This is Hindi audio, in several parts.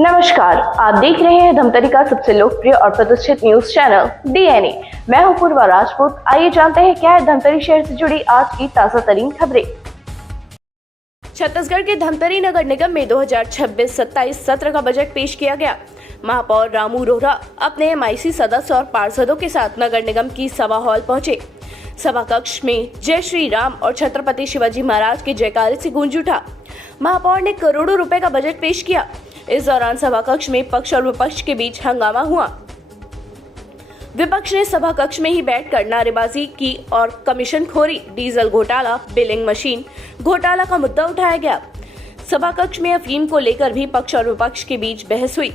नमस्कार, आप देख रहे हैं धमतरी का सबसे लोकप्रिय और प्रतिष्ठित न्यूज चैनल डीएनए। मैं हूं पूर्वा राजपूत। आइए जानते हैं क्या है धमतरी शहर से जुड़ी आज की ताजा तरीन खबरें। छत्तीसगढ़ के धमतरी नगर निगम में 2026-27 सत्र का बजट पेश किया गया। महापौर रामू रोहरा अपने एमआईसी सदस्य और पार्षदों के साथ नगर निगम की सभा हॉल पहुंचे। सभा कक्ष में जय श्री राम और छत्रपति शिवाजी महाराज के जयकारे से गूंज उठा। महापौर ने करोड़ों रुपए का बजट पेश किया। इस दौरान सभा कक्ष में पक्ष और विपक्ष के बीच हंगामा हुआ। विपक्ष ने सभा कक्ष में ही बैठकर नारेबाजी की और कमीशनखोरी, डीजल घोटाला, बिलिंग मशीन घोटाला का मुद्दा उठाया गया। सभा कक्ष में अफीम को लेकर भी पक्ष और विपक्ष के बीच बहस हुई।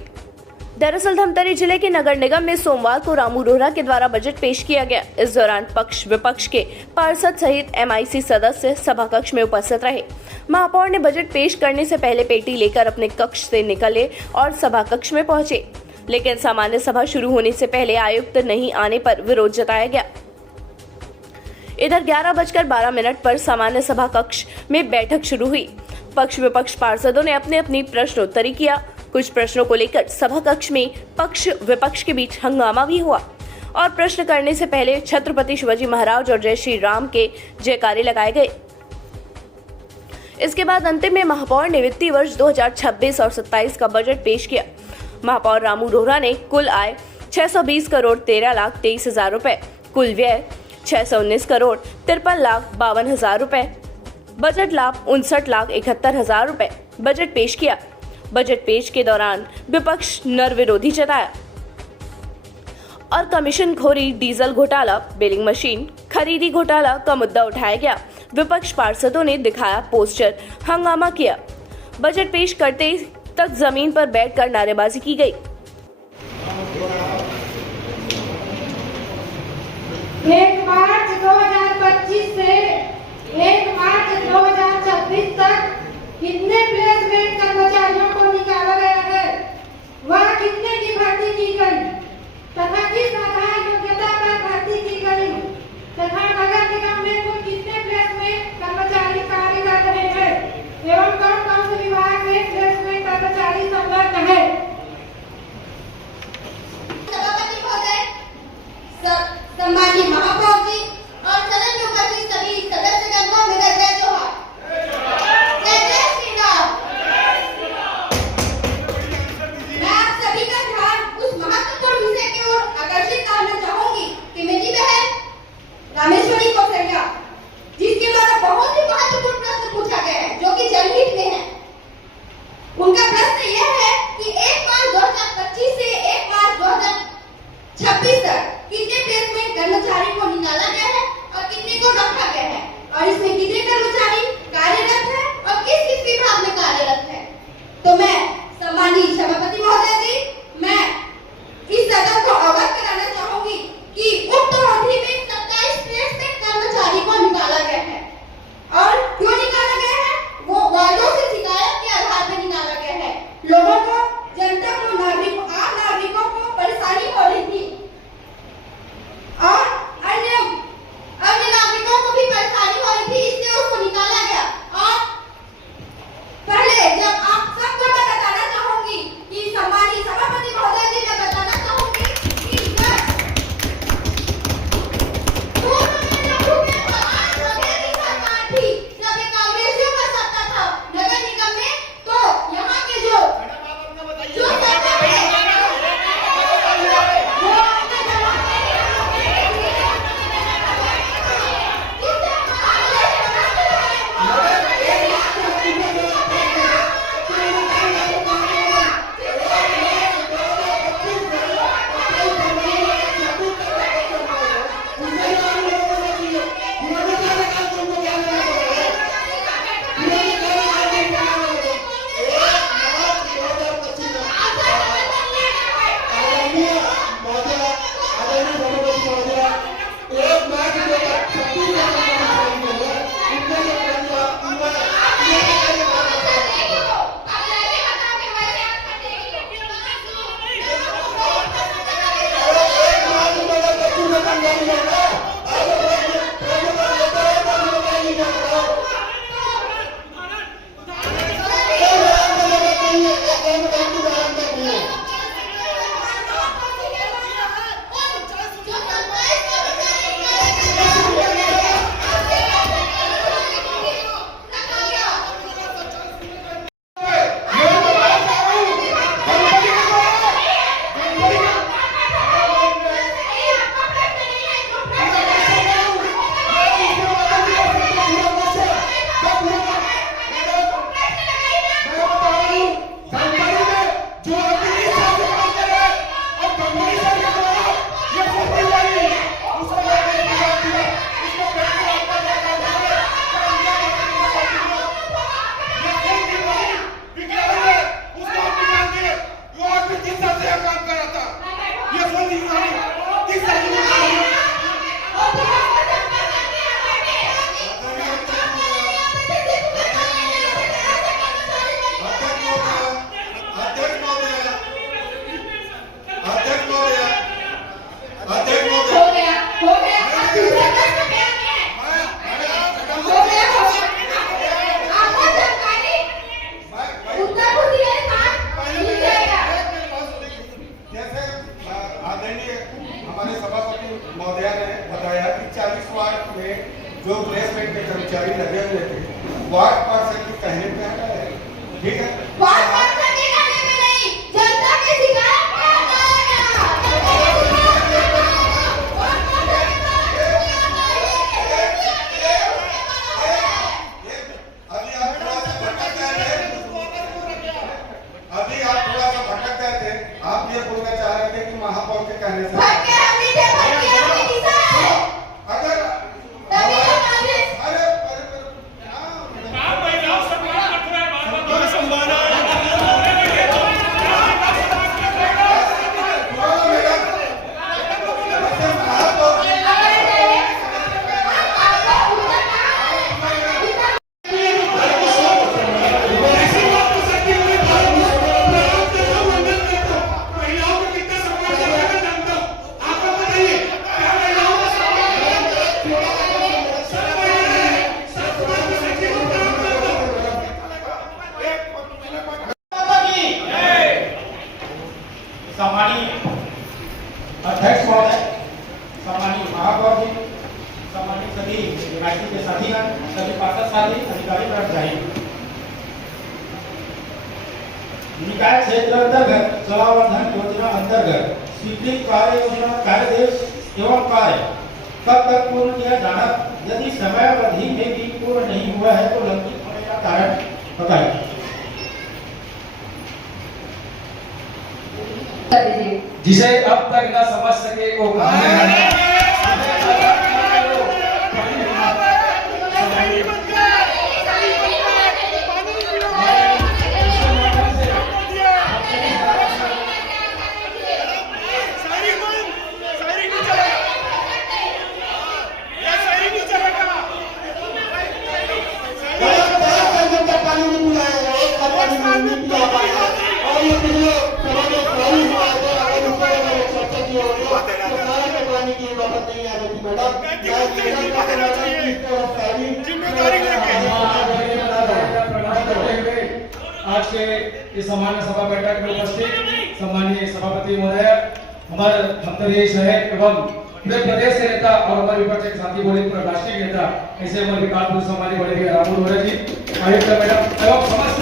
दरअसल धमतरी जिले के नगर निगम में सोमवार को रामू रोहरा के द्वारा बजट पेश किया गया। इस दौरान पक्ष विपक्ष के पार्षद सहित एमआईसी सदस्य सभा कक्ष में उपस्थित रहे। महापौर ने बजट पेश करने से पहले पेटी लेकर अपने कक्ष से निकले और सभा कक्ष में पहुंचे, लेकिन सामान्य सभा शुरू होने से पहले आयुक्त नहीं आने पर विरोध जताया गया। इधर 11:12 पर सामान्य सभा कक्ष में बैठक शुरू हुई। पक्ष विपक्ष पार्षदों ने अपने अपनी प्रश्नोत्तरी किया। कुछ प्रश्नों को लेकर सभा कक्ष में पक्ष विपक्ष के बीच हंगामा भी हुआ और प्रश्न करने से पहले छत्रपति शिवाजी महाराज और जय श्री राम के जयकारे लगाए गए। इसके बाद अंतिम में महापौर ने वित्तीय वर्ष 2026 और 27 का बजट पेश किया। महापौर रामू रोहरा ने कुल आय 620 करोड़ 13 लाख 23 हजार रुपए, कुल व्यय 619 करोड़ 53 लाख 52 हजार रुपए, बजट लाभ 59 लाख 71 हजार रुपए बजट पेश किया। बजट पेश के दौरान विपक्ष निर्विरोधी जताया और कमीशनखोरी, डीजल घोटाला, बिलिंग मशीन खरीदी घोटाला का मुद्दा उठाया गया। विपक्ष पार्षदों ने दिखाया पोस्टर, हंगामा किया। बजट पेश करते तक जमीन पर बैठकर नारेबाजी की गई। 1 मार्च 2025 से 1 मार्च 2026 तक कितने प्लेसमेंट कर्मचारियों को निकाला गया है, वह कितने की भर्ती की गई तथा किस आधार योग्यता पर भर्ती की गई तथा नगर निगम में कुल कितने प्लेसमेंट कर्मचारी कार्य कर रहे हैं एवं कौन कौन से विभाग में प्लेसमेंट कर्मचारी संलग्न है। सभापति महोदय, सम्माननीय महापौर जी और सदन में उपस्थित सभी सदस्यगण को मेरा जय जोहार। जय जय श्री राम। मैं आप सभी का ध्यान उस महत्वपूर्ण विषय की ओर आकर्षित करना चाहूंगी कि मेरी बहन रामेश्वरी कौशल्या, जिसके द्वारा बहुत ही महत्वपूर्ण प्रश्न पूछा गया है जो कि जनहित में है। उनका प्रश्न यह है कि 1 मार्च 2025 से 1 मार्च 2026 तक कितने प्लेसमेंट कर्मचारी को निकाला गया है और कितने को रखा गया है और इसमें कितने कर्मचारी कार्यरत है और किस किस विभाग में कार्यरत है। तो मैं सम्माननीय सभापति महोदय जी, मैं इस सदन को अवगत कराना चाहूंगी कि उक्त अवधि में 27 प्लेसमेंट कर्मचारी को निकाला गया है और क्यों निकाला गया है, वो वादों से शिकायत के आधार पर निकाला गया है। लोगों को, जनता को, आम नागरिकों को परेशानी हो रही थी और अन्य नागरिकों को भी परेशानी हो रही थी, इसलिए उसको निकाला गया। और पहले जब आप सबको आप ये बोलना चाह रहे थे कि महापौर के कहने से भटके हम नहीं थे, भटके हमने दिशा है। अगर तभी तो कांग्रेस अरे सम्मानीय अध्यक्ष महोदय, सम्मानीय महापौर जी, सम्मानित सभी राज्य के साथीगण, सभी पार्षद साथी, अधिकारी कर्मचारी, निकाय क्षेत्र अंतर्गत जलावर्धन योजना अंतर्गत स्वीकृत कार्य योजना कार्यदेश एवं कार्य कब तक पूर्ण किया जाना, यदि समय अवधि में भी पूर्ण नहीं हुआ है तो लंबित होने का कारण बताइए। जिसे अब तक न समझ सके वो आज के इस सामान्य सभा बैठक में उपस्थित सम्मानीय सभापति महोदय, हमारे धमतरी शहर एवं पूरे प्रदेश के नेता और हमारे विपक्ष के साथी बोले पूरे राष्ट्रीय नेता ऐसे हमारे विकासपुर सम्मानीय बड़े भैया रामू रोहरा जी, आयुक्त मैडम एवं समस्त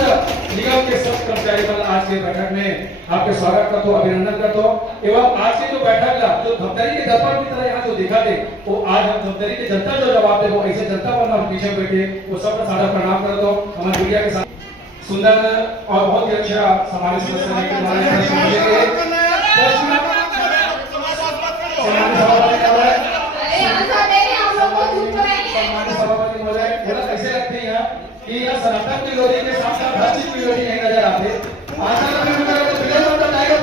निगम के सब कर्मचारी बल आज के बैठक में आपके स्वागत करता हूँ, अभिनंदन करता हूँ। एवं आज की जो बैठक का जो धमतरी के दर्पण की तरह यहाँ जो दिखा दे वो आज हम धमतरी की जनता जो जवाब दे वो ऐसे जनता पर हम पीछे बैठे वो सबका सारा प्रणाम करता हूँ। हमारे मीडिया के साथ सुंदर और बहुत ही अच्छा समाज सदस्य ने ऐसे लगते हैं कि यह सनातन विरोधी के साथ साथ हर चीज विरोधी नहीं नजर आते।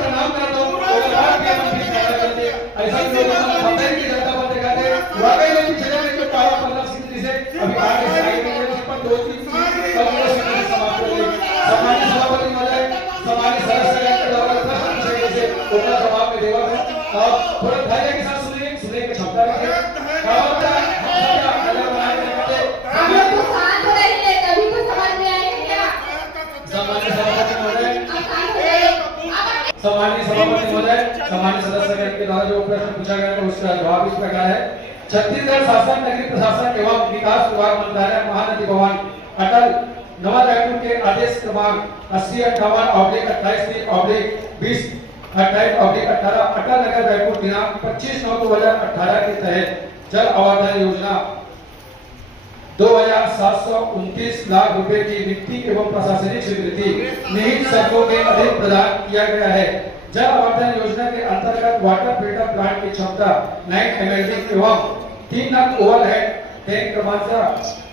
प्रणाम करता हूँ ऐसा की जनता पर दिखाते वाकई में पिछले में जो 15 सिद्धि से अभी आगे पर 2-3 सम्मानित सभापति महोदय, सम्मानित सदस्य के द्वारा से उनका जवाब में देवा है और थोड़ा धैर्य के साथ सुनने की क्षमता रखिए। हम लोग तो शांत हो रहे हैं, तभी तो समझ में आएगा क्या? सम्मानित सभापति महोदय, सम्मानित सदस्य के द्वारा जो प्रश्न पूछा गया तो उसका जवाब इस प्रकार है। छत्तीसगढ़ शासन, नगरीय प्रशासन एवं विकास विभाग मंत्रालय, महानदी भवन, अटल नवा रायपुर के आदेश क्रमांक 8058/20/20/28/18 अटल नगर रायपुर दिनांक 25/9/2018 के तहत जल आवर्धन योजना 2,729 लाख रुपए की वित्तीय एवं प्रशासनिक स्वीकृति निहित शर्तों के अधीन प्रदान किया गया है। जल आवर्धन योजना के अंतर्गत वाटर फिल्टर प्लांट की क्षमता 9 MLD एवं 3 नग ओवरहेड टैंक क्रमांक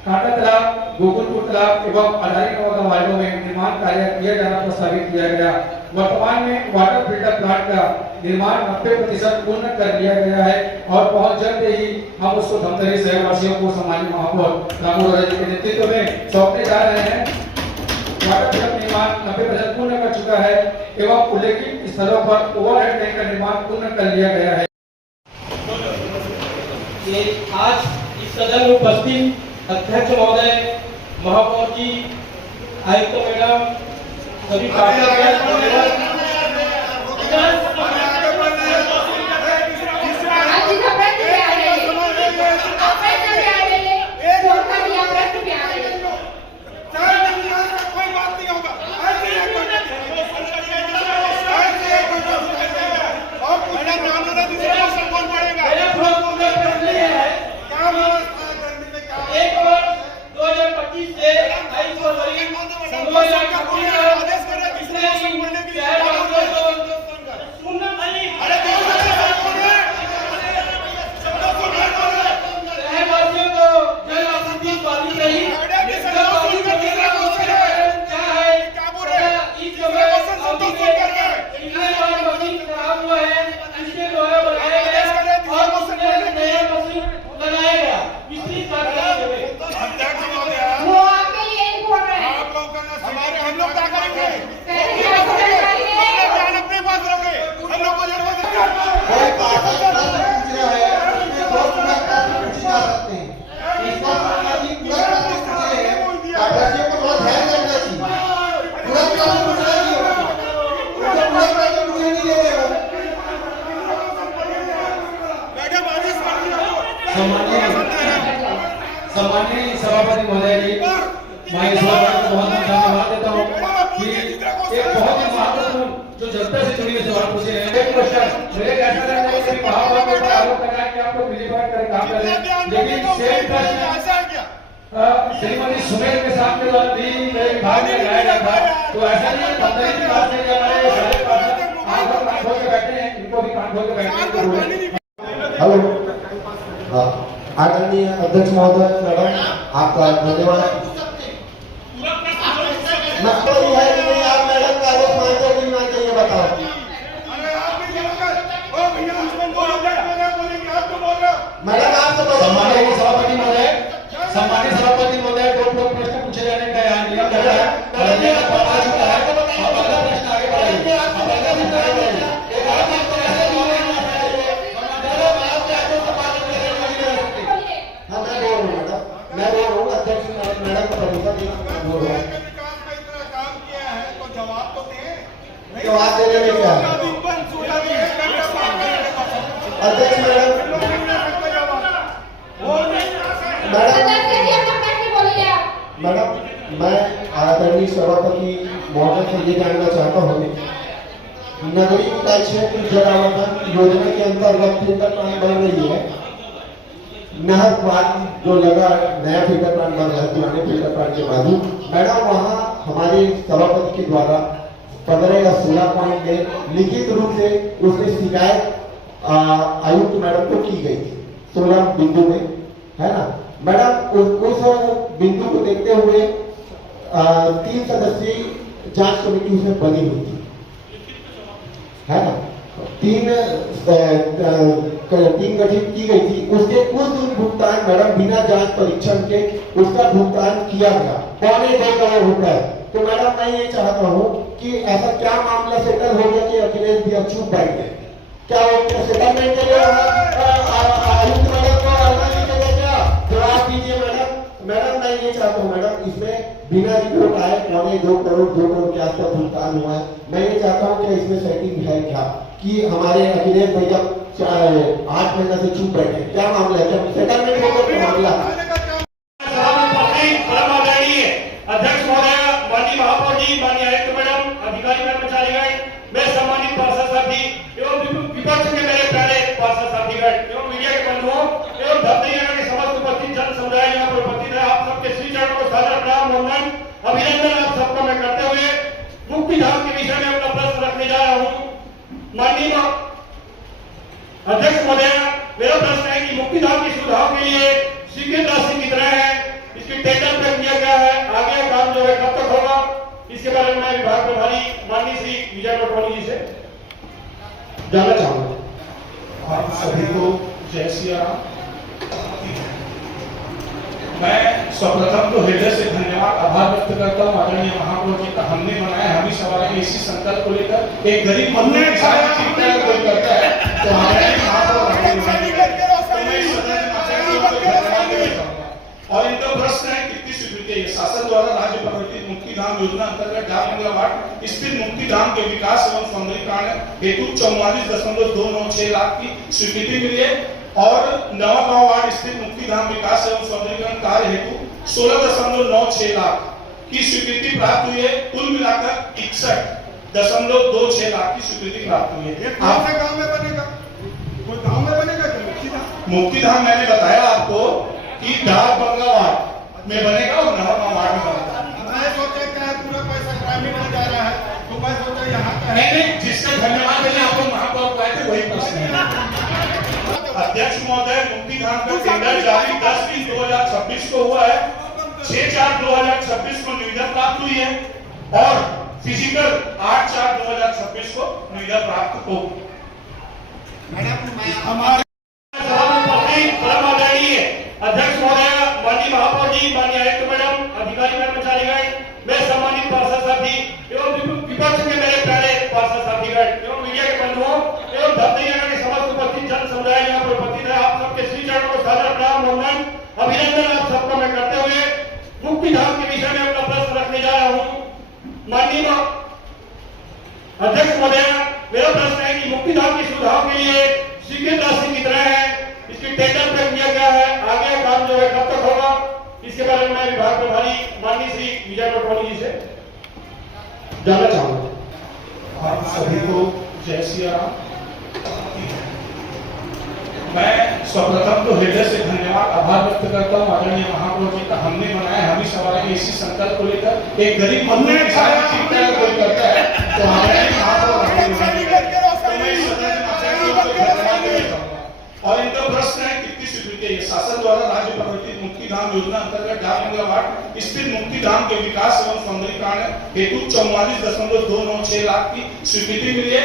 काटा तालाब, गोकुलपुर तालाब एवं अधारी नवादा वार्डों में निर्माण कार्य किया जाना प्रस्तावित किया गया। वर्तमान में वाटर फिल्टर प्लांट का निर्माण 90% पूर्ण कर लिया गया है और बहुत जल्द ही हम उसको धमतरी शहरवासियों को सम्मानित महापौर रामू रोहरा जी के नेतृत्व में सौंपने जा रहे हैं। वाटर फिल्टर निर्माण 90% पूर्ण कर चुका है एवं उल्लेखित स्थलों पर ओवरहेड टैंक का निर्माण पूर्ण कर लिया गया है। आज इस सदन में उपस्थित अध्यक्ष महोदय, महापौर जी, आयुक्त मैडम, सभी सभापति महोदय जी, मैं इस बात को बहुत धन्यवाद देता हूँ कि एक बहुत ही महत्वपूर्ण जो जनता से जुड़ी हुई सवाल पूछे हैं। एक क्वेश्चन मेरे क्या लगता है कि महापौर के ऊपर आरोप लगाया कि आप लोग मिलीभगत कर काम कर रहे हैं, लेकिन सेम प्रश्न श्रीमती सुमेर के साथ के द्वारा भी मेरे विभाग में लगाया गया था। तो ऐसा नहीं है 15 की बात नहीं, हमारे सारे पार्षद कान खोल के बैठे हैं, इनको भी कान खोल के बैठने हैं। हेलो, हाँ, आदरणीय अध्यक्ष महोदय, मैडम, आपका धन्यवाद। तो यह है कि नहीं आप मैडम का आदेश मानते हो कि नहीं मानते, ये बताओ। अरे आप भी चलो ओ भैया उसमें बोलेंगे आप तो बोल रहे हो। मैडम आपसे सम्मानित सभापति महोदय, दो प्रश्न पूछे जाने का यहाँ नियम कर रहा है। अगला प्रश्न आगे बढ़ाइए। हाँ, मैं बोल रहा हूँ अध्यक्ष मैडम का प्रभुत्व बोल रहा हूँ। विकास में इतना काम किया है तो जवाब तो दें। जवाब देने में क्या है? अध्यक्ष मैडम, मैडम, मैं आदरणीय सभापति महोदय से ये जानना चाहता हूँ, नगरीय निकाय क्षेत्र जल आवंटन योजना के अंतर्गत फिल्टर प्लांट बन रही है। नहर प्लांट जो लगा, नया फिल्टर प्लांट बन रहा है पुराने फिल्टर प्लांट के बाजू। मैडम, वहाँ हमारे सभापति के द्वारा 15 या 16 पॉइंट में लिखित रूप से उसने शिकायत आयुक्त मैडम को की गई थी 16 बिंदु में, है ना मैडम। उस बिंदु को देखते हुए 3 सदस्यीय जांच कमेटी उसमें बनी हुई थी, है ना। 3 गठित की गई थी। उसके कुछ भुगतान मैडम बिना जांच परीक्षण के उसका भुगतान किया गया 2.25 करोड़ रुपए। तो मैडम, मैं ये चाहता हूँ कि ऐसा क्या मामला सेटल हो गया कि अखिलेश भी चुप बैठ गए? क्या वो सेटलमेंट के लिए आयुक्त मैडम को अनुमति देंगे क्या? जवाब दीजिए मैडम। मैडम, मैं ये चाहता हूँ मैडम, इसमें बिना रिपोर्ट आए 2.25 करोड़ के आसपास भुगतान हुआ है। मैं ये चाहता हूँ कि इसमें सेटिंग है क्या कि हमारे अखिलेश भैया 8 महीना से चुप बैठे, क्या मामला है? क्या सेटलमेंट होगा क्या मामला? अध्यक्ष महोदय, माननीय महापौर जी, माननीय आयुक्त मैडम, अधिकारी कर्मचारीगण, मैं सम्मानित पार्षद साथी एवं विपक्ष के मेरे प्यारे पार्षद साथीगण एवं मीडिया के बंधुओं एवं धरतीनगर के समस्त उपस्थित जन समुदाय यहाँ पर उपस्थित है, आप सबके श्री चरणों को सादर प्रणाम, वंदन, अभिनंदन आप सबका मैं करते हुए मुक्ति धाम के विषय में अपना प्रश्न रखने जा रहा हूँ। माननीय अध्यक्ष महोदय, मेरा प्रश्न है कि मुक्ति धाम की सुविधाओं के लिए स्वीकृत राशि कितना है, इसकी टेंडर प्रक्रिया क्या है, आगे काम जो है कब तक होगा, इसके बारे में मैं विभाग प्रभारी माननीय श्री विजय मोटवानी जी से जानना चाहूंगा। आप सभी को जय श्री राम। मैं सर्वप्रथम तो हृदय से धन्यवाद आभार व्यक्त करता हूँ आदरणीय महापौर जी का। हमने बनाया, हम ही सवाल है इसी संकल्प को लेकर एक गरीब मजदूर के साथ चिंता कोई करता है तो हमारे महापौर और इनका प्रश्न है कितनी स्वीकृति है। शासन द्वारा राज्य प्रवर्तित मुक्ति धाम योजना अंतर्गत डाकबंगला वार्ड स्थित मुक्ति धाम के विकास एवं सौंदर्यीकरण हेतु 44.296 लाख की स्वीकृति मिली है और नवागांव वार्ड स्थित मुक्ति धाम विकास एवं सौंदर्यीकरण कार्य हेतु 16.96 लाख की स्वीकृति प्राप्त हुई है। कुल मिलाकर 61.26 लाख की स्वीकृति प्राप्त हुई है। कौन से गांव में बनेगा? कोई गांव में बनेगा क्या मुक्ति धाम? मैंने बताया आपको कि डाक बंगला वार्ड में बनेगा और नवागांव वार्ड में बनेगा। मैं सोचा क्या पूरा पैसा ग्रामीण में जा रहा है तो मैं सोचा यहाँ का नहीं, जिसका धन्यवाद देने आप लोग महापौर को आए थे वही प्रश्न है। अध्यक्ष महोदय, मुक्ति धाम का टेंडर जारी 10/3/2026 को हुआ है, 6/4/2026 को निविदा प्राप्त हुई है और फिजिकल 8/4/2026 को निविदा प्राप्त हो। हमारे अध्यक्ष महोदय, माननीय महापौर जी, माननीय आयुक्त मैडम, अधिकारी कर्मचारीगण, मैं सम्मानित पार्षद साथी एवं विपक्ष के मेरे प्यारे पार्षद साथीगण एवं मीडिया के बंधुओं एवं धरतीनगर के समस्त उपस्थित जन समुदाय यहाँ पर उपस्थित है, आप सबके श्री चरणों को सादर प्रणाम, वंदन, अभिनंदन आप सबका मैं करते हुए मुक्ति धाम के विषय में अपना प्रश्न रखने जा रहा हूँ। माननीय अध्यक्ष महोदय, मेरा प्रश्न है कि मुक्ति धाम की सुविधाओं के लिए स्वीकृत राशि कितना है, इसकी टेंडर प्रक्रिया क्या है, आगे काम जो है कब तक होगा, इसके बारे में मैं विभाग प्रभारी माननीय श्री विजय पटवारी जी से जानना चाहूंगा। आप सभी को जय सिया राम। मैं सर्वप्रथम तो हृदय से धन्यवाद आभार व्यक्त करता हूँ आदरणीय महापौर जी का। हमने बनाया, हम ही सवाल इसी संकल्प को लेकर एक गरीब मजदूर किसान की चिंता कोई करता है तो हमारे महापौर और इनका प्रश्न है कितनी स्वीकृति है। शासन द्वारा राज्य प्रवर्तित मुक्ति धाम योजना अंतर्गत डाक बंगला वार्ड स्थित मुक्ति धाम के विकास एवं सौंदर्यीकरण हेतु 44.296 लाख की स्वीकृति मिली है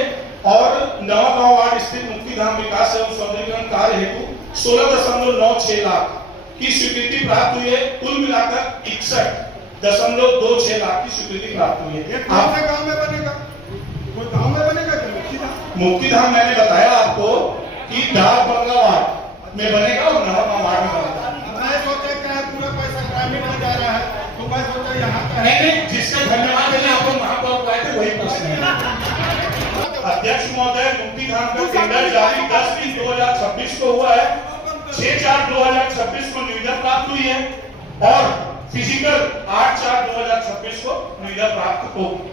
और नवागांव वार्ड स्थित मुक्ति धाम विकास एवं सौंदर्यीकरण कार्य हेतु 16.96 लाख की स्वीकृति प्राप्त हुई है। कुल मिलाकर 61.26 लाख की स्वीकृति प्राप्त हुई है। आपके गांव में बनेगा, कोई गांव में बनेगा मुक्ति धाम मैंने बताया आपको कि डाक बंगला वार्ड में बनेगा और नवागांव वार्ड में बनेगा। मैं सोचा कि पूरा पैसा ग्रामीण में जा रहा है तो मैं सोचा यहाँ का नहीं, जिसका धन्यवाद देने आपको महापौर को आए थे वही प्रश्न है। अध्यक्ष महोदय, मुक्ति धाम का टेंडर जारी 10/3/2026 को हुआ है। 6/4/2026 को निविदा प्राप्त हुई है और फिजिकल 8/4/2026 को निविदा प्राप्त होगी।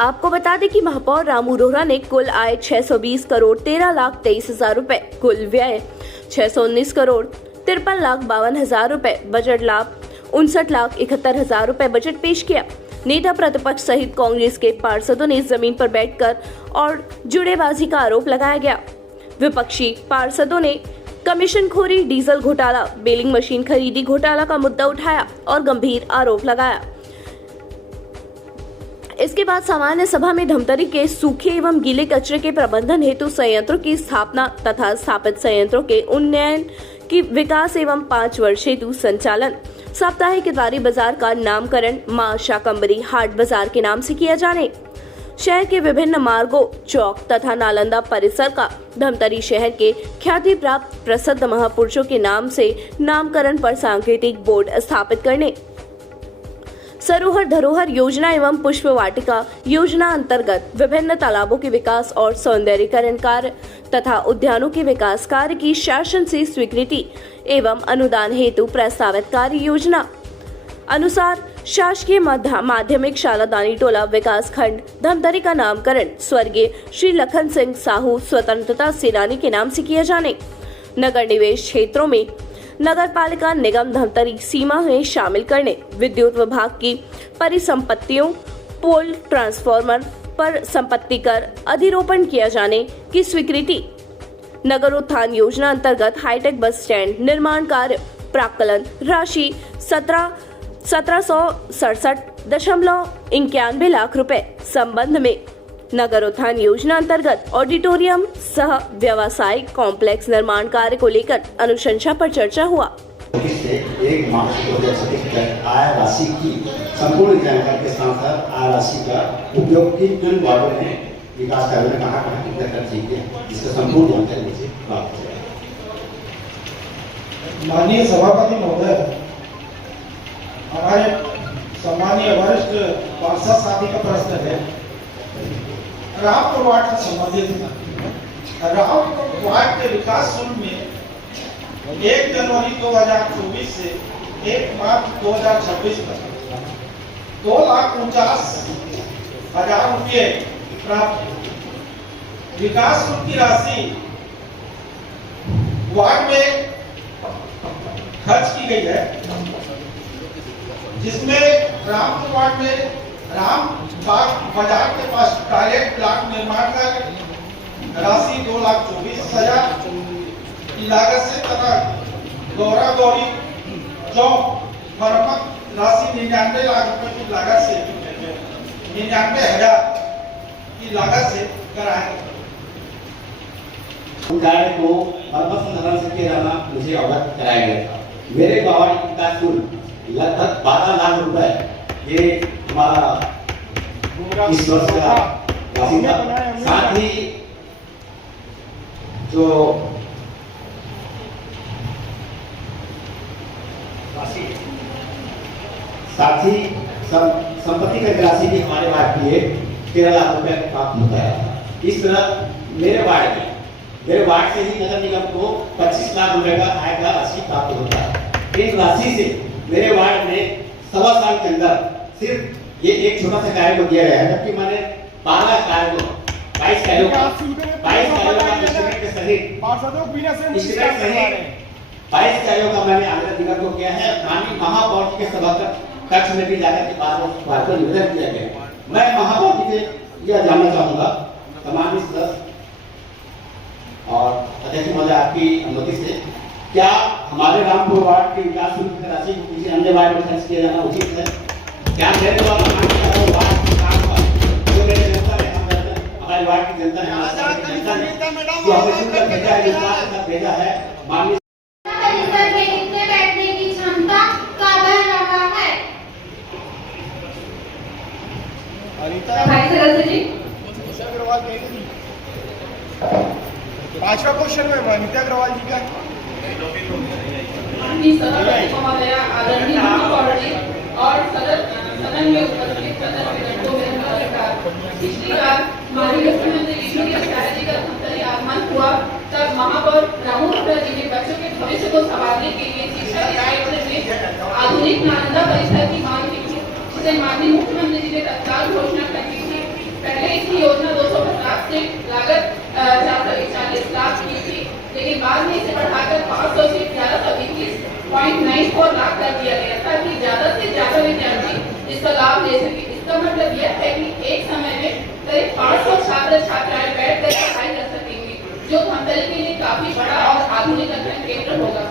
आपको बता दें कि महापौर रामू रोहरा ने कुल आय 620 करोड़ 13 लाख 23 हजार रुपए, कुल व्यय 619 करोड़ 53 लाख 52 हजार रुपए, बजट लाभ 59 लाख 71 हजार रुपए बजट पेश किया। नेता प्रतिपक्ष सहित कांग्रेस के पार्षदों ने जमीन पर बैठकर और जुड़ेबाजी का आरोप लगाया गया। विपक्षी पार्षदों ने कमीशनखोरी, डीजल घोटाला, बेलिंग मशीन खरीदी घोटाला का मुद्दा उठाया और गंभीर आरोप लगाया। इसके बाद सामान्य सभा में धमतरी के सूखे एवं गीले कचरे के प्रबंधन हेतु संयंत्रों की स्थापना तथा स्थापित संयंत्रों के उन्नयन की विकास एवं 5 वर्ष हेतु संचालन, साप्ताहिक इतवारी बाजार का नामकरण मां शाकंभरी हाट बाजार के नाम से किया जाने, शहर के विभिन्न मार्गों, चौक तथा नालंदा परिसर का धमतरी शहर के ख्याति प्राप्त प्रसिद्ध महापुरुषों के नाम से नामकरण पर सांकेतिक बोर्ड स्थापित करने, सरोवर धरोहर योजना एवं पुष्प वाटिका योजना अंतर्गत विभिन्न तालाबों के विकास और सौंदर्यीकरण कार्य तथा उद्यानों के विकास कार्य की शासन से स्वीकृति एवं अनुदान हेतु प्रस्तावित कार्य योजना अनुसार शासकीय माध्यमिक शाला दानी टोला विकास खंड धमतरी का नामकरण स्वर्गीय श्री लखन सिंह साहू स्वतंत्रता सेनानी के नाम से किया जाने, नगर निवेश क्षेत्रों में नगर पालिका निगम धमतरी सीमा में शामिल करने, विद्युत विभाग की परिसंपत्तियों, पोल ट्रांसफार्मर पर संपत्ति कर अधिरोपण किया जाने की स्वीकृति, नगर उत्थान योजना अंतर्गत हाईटेक बस स्टैंड निर्माण कार्य प्राक्कलन राशि 1767.91 लाख रुपए संबंध में नगर उत्थान योजना अंतर्गत ऑडिटोरियम सह व्यवसायिक कॉम्प्लेक्स निर्माण कार्य को लेकर अनुशंसा पर चर्चा हुआ। से 1 मार्च 2026 तक आय राशि की संपूर्ण जानकारी के साथ साथ आय राशि का उपयोग किन वार्डों में विकास कार्य में कहाँ कितना खर्च किया, इसका संपूर्ण जानकारी मुझे प्राप्त हो। माननीय सभापति महोदय, हमारे सम्मानीय वरिष्ठ पार्षद साथी का प्रश्न है रामपुर वार्ड से संबंधित। रामपुर वार्ड के विकास शुल्क में 1 जनवरी 2024 से 1 मार्च 2026 तक 2,49,000 रुपये प्राप्त। विकास शुल्क की राशि वार्ड में खर्च की गई है, जिसमें रामपुर वार्ड में राम बाग बाजार के पास टॉयलेट प्लांट निर्माण का राशि 2,24,000 की लागत से तथा गौरा गौरी चौक मरम्मत राशि 99 लाख रुपए की लागत से 99,000 की लागत से कराया कार्य को मरम्मत संसाधन से किया जाना मुझे अवगत कराया गया था। मेरे गाँव का शुल्क लगभग 12 लाख रुपए ये हमारा इस वर्ष का राशि था। साथ ही जो संपत्ति का राशि भी हमारे वार्ड की 13 लाख रुपए प्राप्त होता है। इस तरह मेरे वार्ड में मेरे वार्ड से ही नगर निगम को 25 लाख रुपए का आय का राशि प्राप्त होता है। इन राशि से मेरे वार्ड में 1.25 साल के अंदर सिर्फ ये एक छोटा सा कार्य को दिया गया है, जबकि मैंने 12 कार्य को 22 कार्यों का एस्टिमेट के सहित 22 कार्यों का मैंने नगर निगम को किया है। माननीय महापौर के सभा कक्ष में भी जाकर के बार को निवेदन किया गया। मैं महापौर जी से यह जानना चाहूंगा, तमाम सदस्य और अध्यक्ष महोदय, आपकी अनुमति से क्या हमारे रामपुर वार्ड के विकास की राशि को किसी अन्य वार्ड में खर्च किया जाना उचित है? क्या मेरे द्वारा वार्ड के काम पर जो मेरे जनता ने हमारे वार्ड की जनता ने जो हमें चुनकर भेजा है, विश्वास के साथ भेजा है, माननीय परिसर में कितने बैठने की क्षमता का वह रहा है? भाई सदस्य जी, पांचवा क्वेश्चन में अनिता अग्रवाल जी का महोदय, आदरणीय महापौर जी और सदन में उपस्थित सदस्यगण को मेरा नमस्कार। पिछली बार माननीय मुख्यमंत्री जी का धमतरी आगमन हुआ, तब महापौर रामू गुप्ता जी ने बच्चों के भविष्य को संभालने के लिए शिक्षा के क्षेत्र में आधुनिक नालंदा परिसर की मांग की थी, जिसे माननीय मुख्यमंत्री जी ने तत्काल घोषणा कर दी थी। पहले इसकी योजना 250 से लागत 441 लाख की थी, लेकिन बाद में इसे बढ़ाकर 500 से 1121.94 लाख कर दिया गया, ताकि ज्यादा से ज्यादा विद्यार्थी इसका लाभ ले सके। इसका मतलब यह है कि एक समय में करीब 500 छात्र छात्राएं बैठकर पढ़ाई कर सकेंगे, जो धमतरी के लिए काफी बड़ा और आधुनिक अध्ययन केंद्र होगा।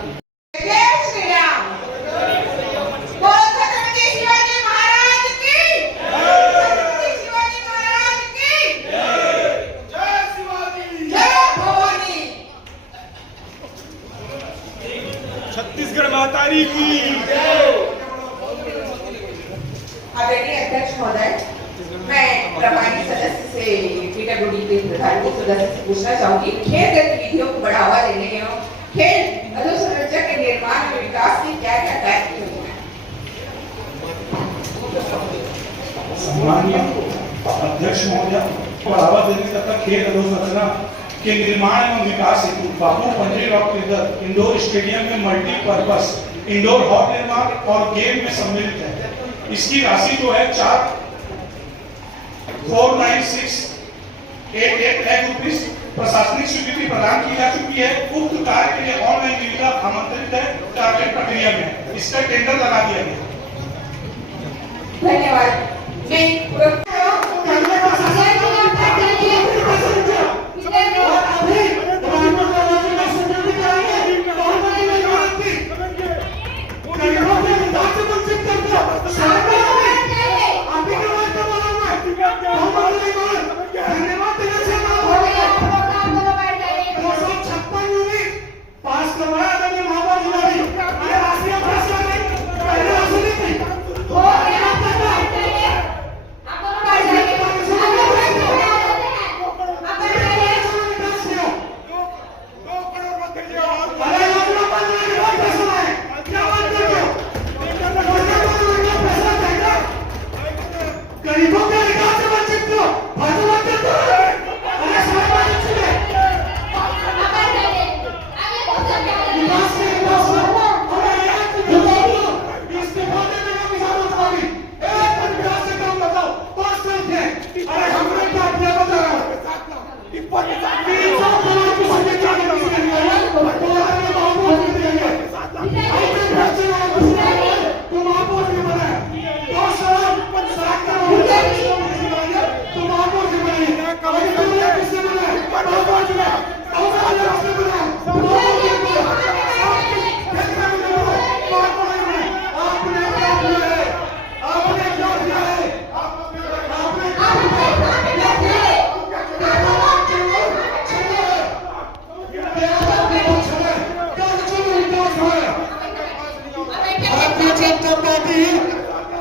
छत्तीसगढ़ मातारी की। आदरणीय अध्यक्ष महोदय, मैं प्रभारी सदस्य से पीडब्ल्यूडी के प्रधान सदस्य से पूछना चाहूंगी, खेल गतिविधियों को बढ़ावा देने एवं खेल अधोसंरचना के निर्माण और विकास के क्या क्या कार्य किए हुए हैं? सम्मानीय अध्यक्ष महोदय, बढ़ावा देने तथा खेल अधोसंरचना के निर्माण एवं विकास हेतु बापू पंजे रॉक के इधर इंडोर स्टेडियम में मल्टीपर्पज इंडोर हॉल निर्माण और गेम में सम्मिलित है। इसकी राशि जो है 4,49,688 लाख रुपीस प्रशासनिक स्वीकृति प्रदान की जा चुकी है। उक्त कार्य के लिए ऑनलाइन निविदा आमंत्रित है, टारगेट प्रक्रिया में इसका टेंडर लगा दिया गया। धन्यवाद।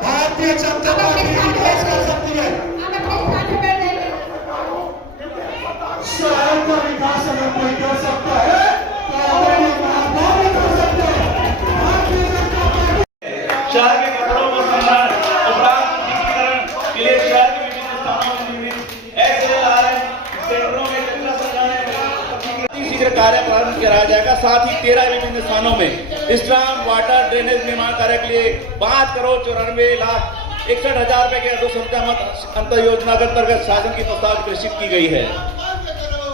भारतीय जनता पार्टी विकास कर सकती है। शहर का विकास अगर कोई कर सकता है कार्य प्रारंभ कराया जाएगा। साथ ही 13 विभिन्न स्थानों में स्ट्राम वाटर ड्रेनेज निर्माण कार्य के लिए 5,94,61,000 रुपए के अधोसंरचना अंतर योजना के अंतर्गत शासन की प्रस्ताव प्रेषित की गई है।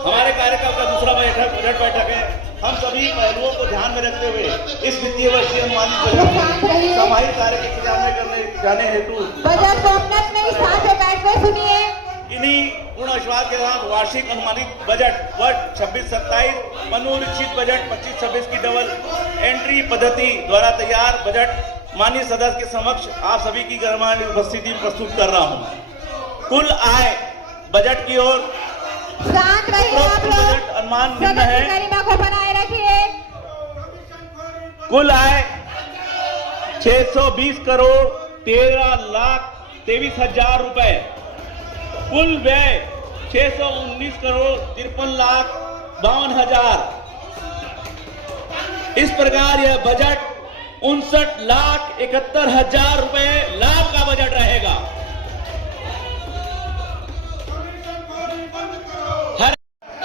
हमारे कार्यकाल का दूसरा बजट बैठक है। हम सभी पहलुओं को ध्यान में रखते हुए इस वित्तीय वर्ष की अनुमानित बजट सामाजिक कार्य के क्रियान्वयन करने जाने हेतु बजट को अपने में शांत बैठ कर सुनिए। इन्हीं पूर्ण विश्वास के साथ वार्षिक अनुमानित बजट वर्ष 26-27 पुनरीक्षित बजट 25-26 की डबल एंट्री पद्धति द्वारा तैयार बजट माननीय सदस्य के समक्ष आप सभी की गणमान्य उपस्थिति में प्रस्तुत कर रहा हूं। कुल आय बजट की ओर शांत रहिए आप लोग, अनुमान निम्न है। गरिमा को बनाए रखिए। कुल आय 620 करोड़ 13,23,000 रुपए। कुल व्यय 619 करोड़ 53,52,000। इस प्रकार यह बजट 59,71,000 रुपए लाभ का बजट रहेगा।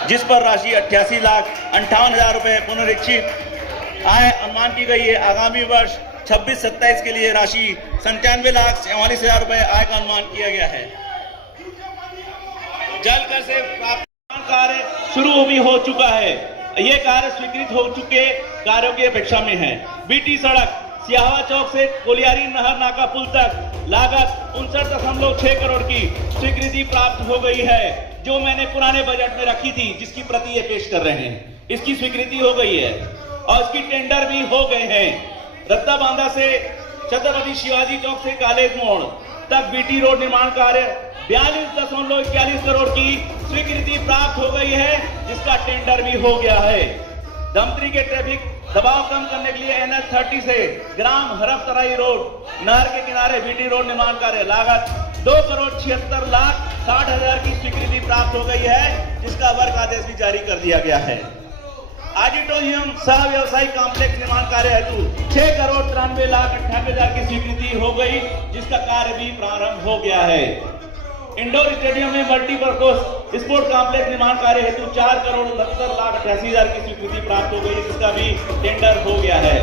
जिस पर राशि 88,58,000 रुपए पुनरीक्षित आय अनुमान की गई है। आगामी वर्ष 26-27 के लिए राशि 97,44,000 रुपए आय का अनुमान किया गया है। जल कर से प्राप्त कार्य शुरू भी हो चुका है। ये कार्य स्वीकृत हो चुके कार्यों की अपेक्षा में है। बीटी सड़क सियावा चौक से कोलियारी नहर नाका पुल तक लागत 59.6 करोड़ की स्वीकृति प्राप्त हो गई है, जो मैंने पुराने बजट में रखी थी, जिसकी प्रति ये पेश कर रहे हैं। इसकी स्वीकृति हो गई है और इसकी टेंडर भी हो गए हैं। रत्ता बांधा से छत्रपति शिवाजी चौक से कॉलेज मोड़ तक बीटी रोड निर्माण कार्य 42.41 करोड़ की स्वीकृति प्राप्त हो गई है, जिसका टेंडर भी हो गया है। धमतरी के ट्रैफिक दबाव कम करने के लिए NH 30 से ग्राम हरफतराई रोड नहर के किनारे बीटी रोड निर्माण कार्य लागत 2,76,60,000 की स्वीकृति प्राप्त हो गई है, जिसका वर्क आदेश भी जारी कर दिया गया है। ऑडिटोरियम सह व्यवसायिक कॉम्प्लेक्स निर्माण कार्य हेतु 6,93,98,000 की स्वीकृति हो गई, जिसका कार्य भी प्रारंभ हो गया है। इंडोर स्टेडियम में मल्टीपर्पज स्पोर्ट कॉम्प्लेक्स निर्माण कार्य हेतु 4,69,88,000 की स्वीकृति प्राप्त हो गई, जिसका भी टेंडर हो गया है।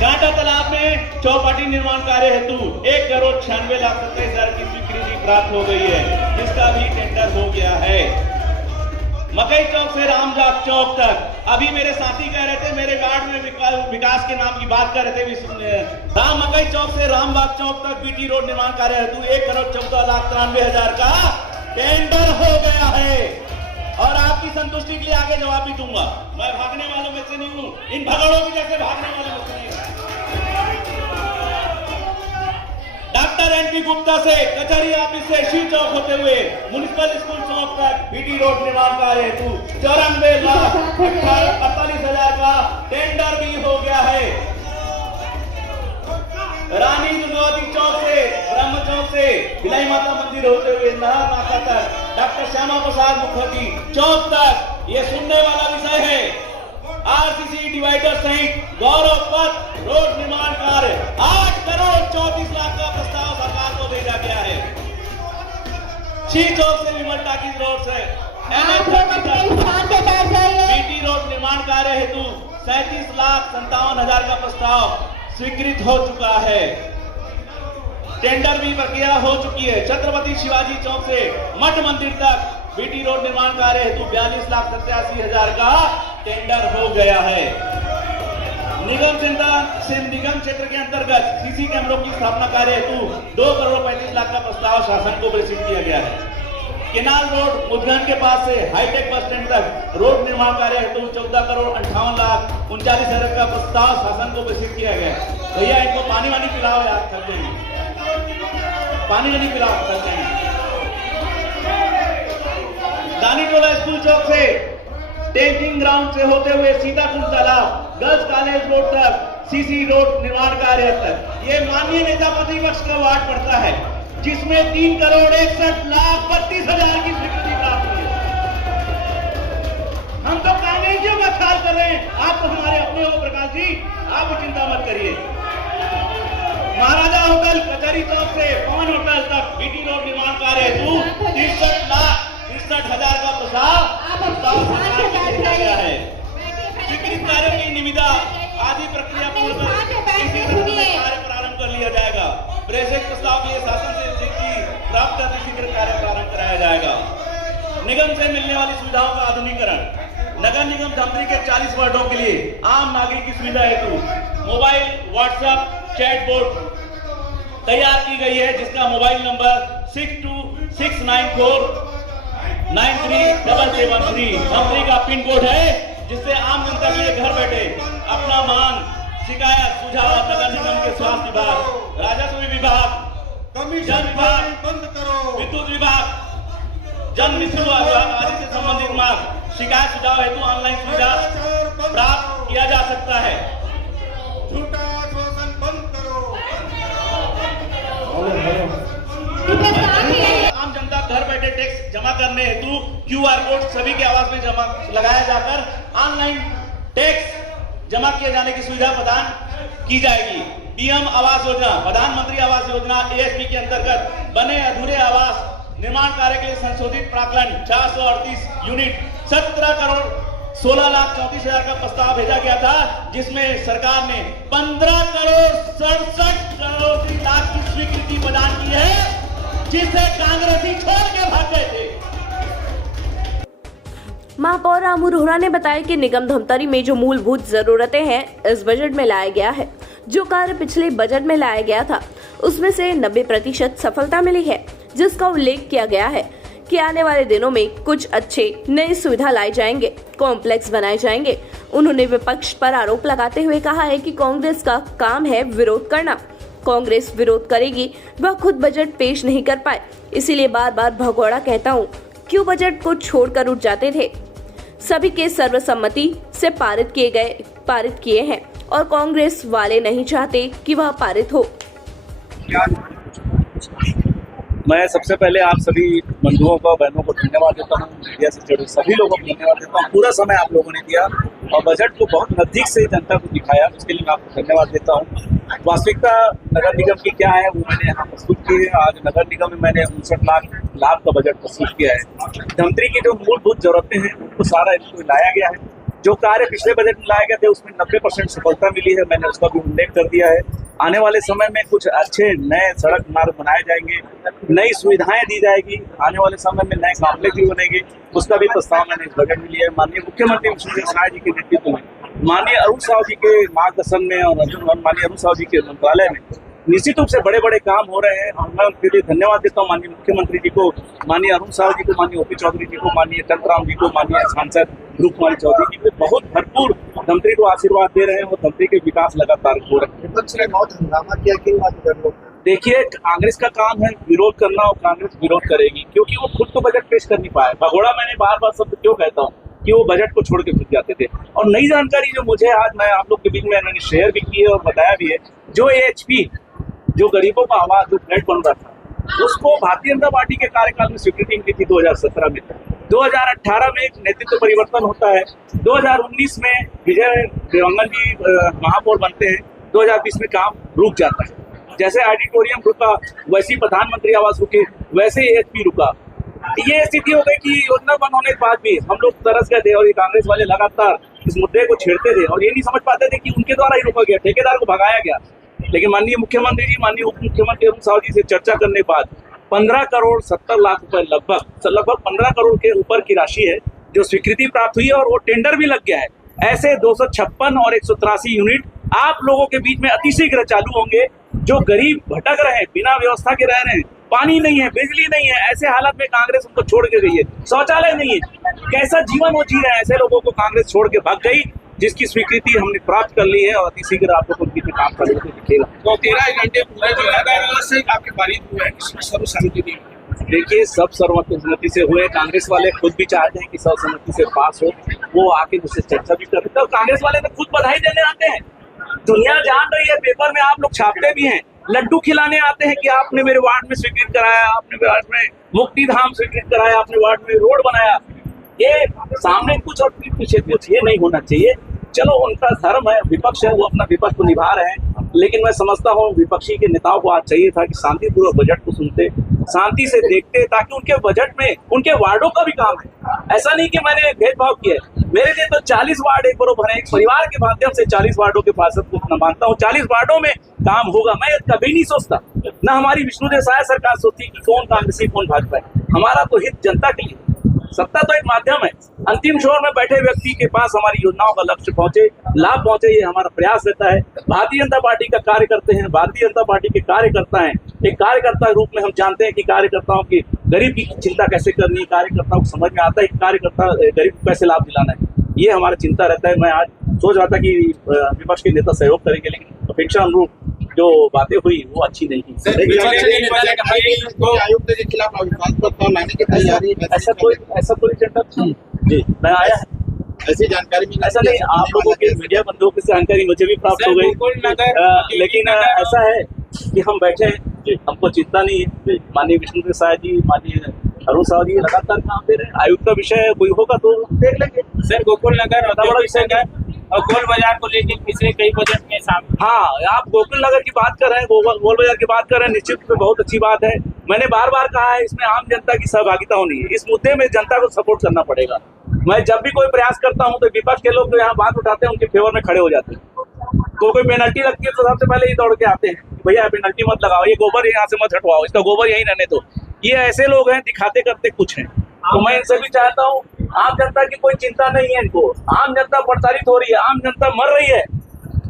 गांटा तालाब में चौपाटी निर्माण कार्य हेतु 1,96,27,000 की स्वीकृति प्राप्त हो गई है, जिसका भी टेंडर हो गया है। मकई चौक से रामबाग चौक तक अभी मेरे साथी कह रहे थे, मेरे वार्ड में विकास के नाम की बात कर रहे थे। मकई चौक से रामबाग चौक तक बीटी रोड निर्माण कार्य हेतु 1,14,93,000 का टेंडर हो गया है। और आपकी संतुष्टि के लिए आगे जवाब भी दूंगा। मैं भागने वालों में से नहीं हूं, इन भगड़ों की जैसे भागने वालों में से नहीं। डॉक्टर NP गुप्ता से कचहरी ऑफिस से शिव चौक होते हुए म्युनिसिपल स्कूल चौक तक बीटी रोड निर्माण कार्य हेतु 94,48,000 का टेंडर भी हो गया है। रानी दुर्गावती चौक से ब्रह्म चौक से भिलाई माता मंदिर होते हुए नहर नाका तक डॉक्टर श्यामा प्रसाद मुखर्जी चौक तक ये सुनने वाला विषय है। RCC डिवाइडर सहित गौरव पथ रोड निर्माण कार्य 8 करोड़ 34 लाख का प्रस्ताव सरकार को भेजा गया है। शिव चौक से विमल टाकीज रोड से बीटी रोड निर्माण कार्य हेतु 37,57,000 का प्रस्ताव स्वीकृत हो चुका है। टेंडर भी प्रक्रिया हो चुकी है। छत्रपति शिवाजी चौक से मठ मंदिर तक बीटी रोड निर्माण कार्य हेतु 42,87,000 का टेंडर हो गया है। निगम क्षेत्र के अंतर्गत सीसी कैमरों की स्थापना कार्य हेतु 2,35,00,000 का प्रस्ताव शासन को प्रेषित किया गया है। केनाल रोड मुद्गन के पास से हाईटेक बस स्टैंड तक रोड निर्माण कार्य हेतु 14,58,39,000 का प्रस्ताव शासन को प्रेषित किया गया है। भैया इनको पानी वानी पिलाओ यार, थक जाएंगे। पानी नहीं पिलाओ, थक जाएंगे। दानीटोला स्कूल चौक से टेंकिंग ग्राउंड से होते हुए सीतापुर तालाब गर्ल्स कॉलेज रोड तक सीसी रोड निर्माण कार्य तक ये माननीय नेता प्रतिपक्ष का वार्ड पड़ता है, जिसमें 3,61,32,000 की स्वीकृति प्राप्त हुई है। हम तो कांग्रेसियों का ख्याल कर रहे हैं, आप तो हमारे अपने हो प्रकाश जी, आप चिंता मत करिए। महाराजा होटल कचहरी चौक से पवन होटल तक बीटी रोड निर्माण कार्य हेतु 63,63,000 का प्रस्ताव प्रेषित प्रस्ताव के शासन से स्वीकृति प्राप्त करने शीघ्र कार्य प्रारंभ कराया जाएगा। निगम से मिलने वाली सुविधाओं का आधुनिकीकरण। नगर निगम धमतरी के 40 वार्डों के लिए आम नागरिक की सुविधा हेतु मोबाइल व्हाट्सएप चैट बोर्ड तैयार की गई है, जिसका मोबाइल नंबर 6269493773 धमतरी का पिन कोड है, जिससे आम जनता के लिए घर बैठे अपना मांग, शिकायत, सुझाव नगर निगम के स्वास्थ्य विभाग, राजस्व विभाग, जल विभाग, विद्युत विभाग, जन मिशन आदि से संबंधित मांग, शिकायत, सुझाव हेतु ऑनलाइन सुविधा प्राप्त किया जा सकता है। झूठा आश्वासन बंद करो। आम जनता घर बैठे टैक्स जमा करने हेतु QR कोड सभी के आवास में जमा लगाया जाकर ऑनलाइन टैक्स जमा किए जाने की सुविधा प्रदान की जाएगी। PM आवास योजना, प्रधानमंत्री आवास योजना ASP के अंतर्गत बने अधूरे आवास निर्माण कार्य के लिए संशोधित प्राकलन 438 यूनिट 17 करोड़ 16,34,000 का प्रस्ताव भेजा गया था, जिसमें सरकार ने 15 करोड़ 67 करोड़ लाख की स्वीकृति प्रदान की है, जिसे कांग्रेसी छोड़ के भाग गए थे। महापौर रामू रोहरा ने बताया कि निगम धमतरी में जो मूलभूत जरूरतें हैं इस बजट में लाया गया है। जो कार्य पिछले बजट में लाया गया था उसमें से 90% सफलता मिली है, जिसका उल्लेख किया गया है कि आने वाले दिनों में कुछ अच्छे नई सुविधा लाए जाएंगे, कॉम्प्लेक्स बनाए जाएंगे। उन्होंने विपक्ष पर आरोप लगाते हुए कहा है कि कांग्रेस का काम है विरोध करना। कांग्रेस विरोध करेगी, वह खुद बजट पेश नहीं कर पाए, इसीलिए बार बार भगोड़ा कहता हूँ, क्यों बजट को छोड़कर उठ जाते थे। सभी के सर्वसम्मति से पारित किए हैं और कांग्रेस वाले नहीं चाहते कि वह पारित हो। मैं सबसे पहले आप सभी बंधुओं को, बहनों को धन्यवाद देता हूँ, मीडिया से जुड़े सभी लोगों को धन्यवाद देता हूँ। पूरा समय आप लोगों ने दिया और बजट को बहुत नजदीक से जनता को दिखाया, उसके लिए मैं आपको धन्यवाद देता हूँ। वास्तविकता नगर निगम की क्या है वो मैंने यहाँ प्रस्तुत की है। आज नगर निगम में मैंने 59 लाख का बजट प्रस्तुत किया है। धमतरी की जो मूलभूत जरूरतें हैं उनको सारा इसको लाया गया है। जो कार्य पिछले बजट में लाए गए थे उसमें 90% सफलता मिली है, मैंने उसका भी उल्लेख कर दिया है। आने वाले समय में कुछ अच्छे नए सड़क मार्ग बनाए जाएंगे, नई सुविधाएं दी जाएगी, आने वाले समय में नए कॉम्प्लेक्स भी बनेंगे, उसका भी प्रस्ताव मैंने इस बजट में लिया है। माननीय मुख्यमंत्री विष्णुदेव साय जी के नेतृत्व में, माननीय अरुण साहू जी के मार्गदर्शन में और माननीय अरुण साहू जी के मंत्रालय में निश्चित रूप से बड़े बड़े काम हो रहे हैं और मैं उनके लिए धन्यवाद देता हूँ। माननीय मुख्यमंत्री जी को, माननीय अरुण साहू जी को, माननीय OP चौधरी जी को, माननीय चंद्रराम जी को, माननीय सांसद रूप कुमारी चौधरी जी को बहुत भरपूर धमतरी को आशीर्वाद दे रहे हैं और धमतरी के विकास लगातार हो रहे हैं। देखिए, कांग्रेस का काम है विरोध करना और कांग्रेस विरोध करेगी क्योंकि वो खुद तो बजट पेश कर नहीं पाए। भगोड़ा मैंने बार बार शब्द क्यों कहता हूँ कि वो बजट को छोड़ के खुद जाते थे। और नई जानकारी जो मुझे आज मैं आप लोग के बीच में मैंने शेयर भी की है और बताया भी है, जो AHP जो गरीबों का आवाज जो फ्लैट बन रहा था उसको भारतीय जनता पार्टी के कार्यकाल में स्वीकृति मिली थी 2017 में। 2018 में एक नेतृत्व परिवर्तन होता है, 2019 में विजय देवंगन जी महापौर बनते हैं, 2020 में काम रुक जाता है। जैसे ऑडिटोरियम रुका वैसे ही प्रधानमंत्री आवास रुके, वैसे ही AHP रुका। ये स्थिति हो गई कि योजना बंद होने के बाद भी हम लोग तरस गए थे और ये कांग्रेस वाले लगातार इस मुद्दे को छेड़ते थे और ये नहीं समझ पाते थे कि उनके द्वारा ही रोका गया, ठेकेदार को भगाया गया। लेकिन माननीय मुख्यमंत्री जी, माननीय उप मुख्यमंत्री अरुण साहू जी से चर्चा करने के बाद 15 करोड़ 70 लाख रुपए लगभग 15 करोड़ के ऊपर की राशि है जो स्वीकृति प्राप्त हुई है और वो टेंडर भी लग गया है। ऐसे 256 और 183 यूनिट आप लोगों के बीच में अतिशीघ्र चालू होंगे। जो गरीब भटक रहे हैं, बिना व्यवस्था के रह रहे हैं, पानी नहीं है, बिजली नहीं है, ऐसे हालत में कांग्रेस उनको छोड़ के गई है। शौचालय नहीं है, कैसा जीवन वो जी रहे हैं, ऐसे लोगों को कांग्रेस छोड़ के भाग गई, जिसकी स्वीकृति हमने प्राप्त कर ली है और अतिशीघ्र आप लोग उनकी काम करने को दिखेगा। तो 13 घंटे पूरे जो है से आपके पारित हुए हैं, सर्वसम्मति दी। देखिए, सब सर्वसम्मति से हुए। कांग्रेस वाले खुद भी चाहते हैं कि सर्वसम्मति से पास हो, वो आके मुझसे चर्चा भी कर रहे थे। कांग्रेस वाले तो खुद बधाई देने आते हैं, दुनिया जान रही है, पेपर में आप लोग छापते भी हैं, लड्डू खिलाने आते हैं कि आपने मेरे वार्ड में स्वीकृत कराया, आपने वार्ड में मुक्ति धाम स्वीकृत कराया, आपने वार्ड में रोड बनाया। ये सामने कुछ और पीछे कुछ, ये नहीं होना चाहिए। चलो, उनका धर्म है, विपक्ष है, वो अपना विपक्ष को निभा रहे हैं, लेकिन मैं समझता हूँ विपक्षी के नेताओं को आज चाहिए था कि शांतिपूर्वक बजट को सुनते, शांति से देखते, ताकि उनके बजट में उनके वार्डों का भी काम है। ऐसा नहीं कि मैंने भेदभाव किया है, मेरे लिए तो 40 वार्ड एक बरोबर है। एक परिवार के माध्यम से 40 वार्डों के पार्षद को मैं मानता हूँ, 40 वार्डों में काम होगा। मैं कभी नहीं सोचता, ना हमारी विष्णुदेव साय सरकार सोचती कि कौन कांग्रेसी कौन भाजपा है। हमारा तो हित जनता के लिए, सत्ता तो एक माध्यम है। अंतिम छोर में बैठे व्यक्ति के पास हमारी योजनाओं का लक्ष्य पहुंचे, लाभ पहुंचे, ये हमारा प्रयास रहता है। भारतीय जनता पार्टी का कार्य करते हैं, भारतीय जनता पार्टी के कार्यकर्ता हैं। एक कार्यकर्ता के रूप में हम जानते हैं कि कार्यकर्ताओं की गरीब की चिंता कैसे करनी है, कार्यकर्ताओं को समझ में आता है कि कार्यकर्ता गरीब को कैसे लाभ दिलाना है। ये हमारा चिंता रहता है। मैं आज सोच रहा था कि विपक्ष के नेता सहयोग करेंगे, लेकिन अपेक्षा अनुरूप जो बातें हुई वो अच्छी नहीं थी। आयुक्त के खिलाफ अविश्वास प्रस्ताव लाने की तैयारी, ऐसा कोई एजेंडा जी मैं आया है, ऐसी जानकारी मिली? ऐसा नहीं। आप लोगों के मीडिया बंधुओं की जानकारी मुझे भी प्राप्त हो गई, लेकिन ऐसा है कि हम बैठे हैं, हमको चिंता नहीं है। माननीय विष्णुदेव साय जी, माननीय अरुण साहु जी लगातार काम दे रहे हैं। आयुक्त का विषय कोई होगा तो देख लेंगे। सर गोकुल नगर बड़ा विषय है और गोल बाजार को लेकर पिछले कई बजट में सामने। हाँ, आप गोकुल नगर की बात कर रहे हैं, गोल बाजार की बात कर रहे हैं, निश्चित रूप से बहुत अच्छी बात है। मैंने बार बार कहा है, इसमें आम जनता की सहभागिता होनी है। इस मुद्दे में जनता को सपोर्ट करना पड़ेगा। मैं जब भी कोई प्रयास करता हूं तो विपक्ष के लोग जो यहाँ बात उठाते हैं उनके फेवर में खड़े हो जाते हैं। तो कोई पेनल्टी लगती है तो सबसे पहले ही दौड़ के आते हैं, भैया पेनल्टी मत लगाओ, ये गोबर यहाँ से मत हटवाओ, इसका गोबर यहीं रहने दो। ये ऐसे लोग हैं, दिखाते करते कुछ हैं। तो मैं इनसे भी चाहता हूँ, आम जनता की कोई चिंता नहीं है इनको। आम जनता प्रताड़ित हो रही है, आम जनता मर रही है,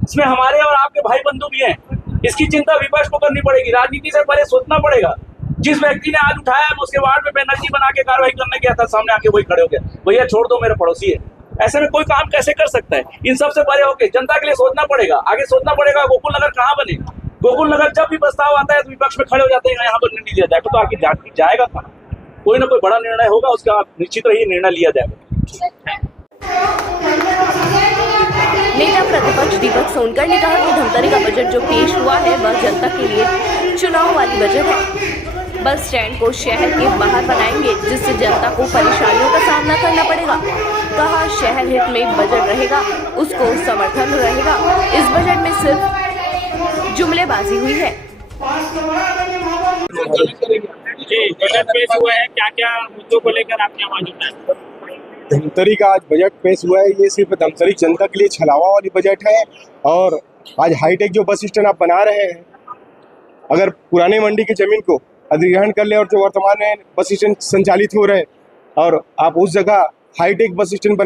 इसमें हमारे और आपके भाई बंधु भी हैं। इसकी चिंता विपक्ष को करनी पड़ेगी, राजनीति से पहले सोचना पड़ेगा। जिस व्यक्ति ने आज उठाया, मैं उसके वार्ड में पेनल्टी बना के कार्रवाई करने गया था, सामने आके वही खड़े हो गया, भैया छोड़ दो, मेरे पड़ोसी है। ऐसे में कोई काम कैसे कर सकता है? इन सबसे परे होके जनता के लिए सोचना पड़ेगा, आगे सोचना पड़ेगा। गोकुल नगर कहाँ बने? गोकुल नगर जब भी प्रस्ताव आता है तो विपक्ष में खड़े हो जाते हैं, यहाँ पर नहीं लिया जाएगा, तो आगे जाएगा कहाँ? कोई ना कोई बड़ा निर्णय होगा, उसका निश्चित रहिए निर्णय लिया जाएगा। नेता प्रतिपक्ष दीपक सोनकर ने कहा कि धमतरी का बजट जो पेश हुआ है वह जनता के लिए चुनाव वाली बजट है। बस स्टैंड को शहर के बाहर बनाएंगे, जिससे जनता को परेशानियों का सामना करना पड़ेगा। कहा शहर हित में बजट रहेगा, उसको समर्थन रहेगा। इस बजट में सिर्फ जुमलेबाजी हुई है। जी बजट पेश हुआ है, क्या क्या मुद्दों को लेकर आपने आवाज उठाई? धमतरी का आज बजट पेश हुआ है, ये सिर्फ धमतरी जनता के लिए छलावा वाली बजट है। और आज हाईटेक जो बस स्टैंड आप बना रहे हैं, अगर पुराने मंडी की जमीन को अधिग्रहण कर ले और जो वर्तमान में बस स्टैंड संचालित हो रहे और आप उस जगह हाईटेक बस स्टैंड